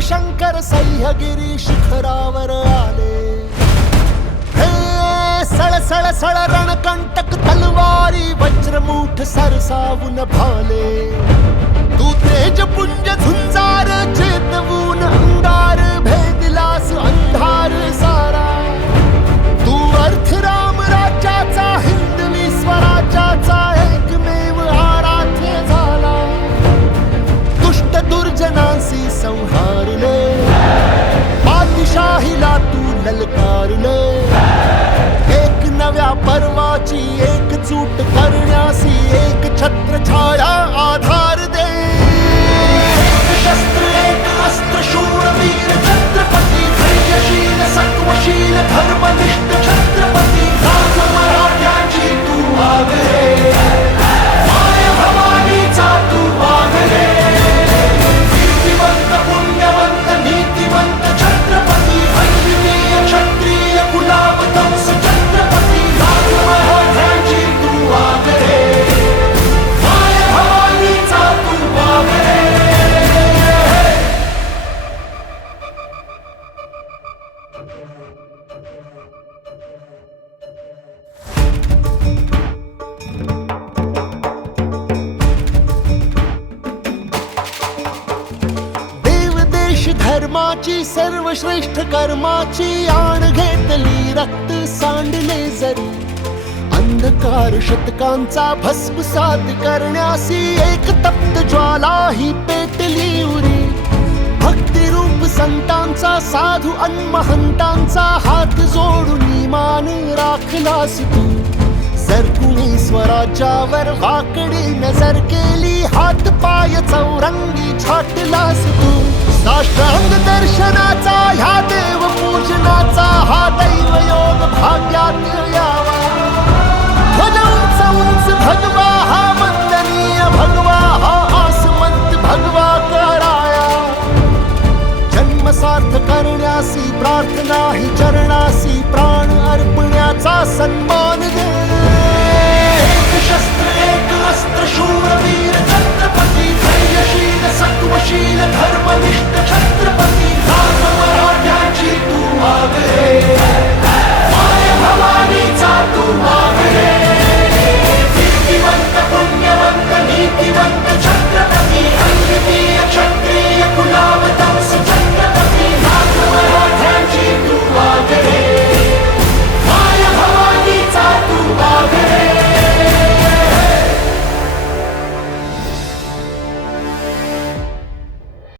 शंकर सह्यागिरी शिखरावर आले. हे सळसळ सळ रणकंटक तलवारी वज्रमूठ सरसावून भाले. तू तेजपुंज झुंजार चेतवून अंगार भेदिलास अंधार सारा. तू अर्थराम राज्याचा हिंदवी स्वराज्याचा एकमेव आराध्य झाला. दुष्ट दुर्जनांसी संहारले, पातशाहीला तू ललकारले. एक नव्या पर्वाची एकजूट करण्यासी एक छत्र छाया आधार दे. एक शस्त्र एक अस्त्र शूरवीर छत्रपती, धैर्यशील सत्वशील धर्मनिष्ठ छत्रपती. राज मराठ्यांची तू आगरे, माय भवानीचा तू आगरे. पुण्यवंत नीतिवंत छत्रपती, वैष्णवीय क्षत्रिय कुलावतंस छत्रपती. राजमराठ्यांची तू आगरे, माय भवानीचा तू आगरे. धर्माची सर्वश्रेष्ठ कर्माची आण घेतली, रक्त सांडले जरी. अंधकार शतकांचा भस्मसात करण्यासी एक तप्त ज्वाला ही पेटली उरी. भक्तिरूप संतांचा साधू अन्महंतांचा हात जोडून मान राखलास तू. सरकुणी स्वराज्यावर वाकडी नजर केली, हात पाय चौरंगी छाटलास तू. साष्टांग दर्शनाचा ह्या देव पूजनाचा हा दैव योग भाग्यात यावा. ध्वज उंच उंच भगवा हा वंदनीय भगवा, हा आसमंत भगवा कराया. जन्म सार्थ करण्यासी प्रार्थना ही चरणासी प्राण अर्पण्याचा सन्मान.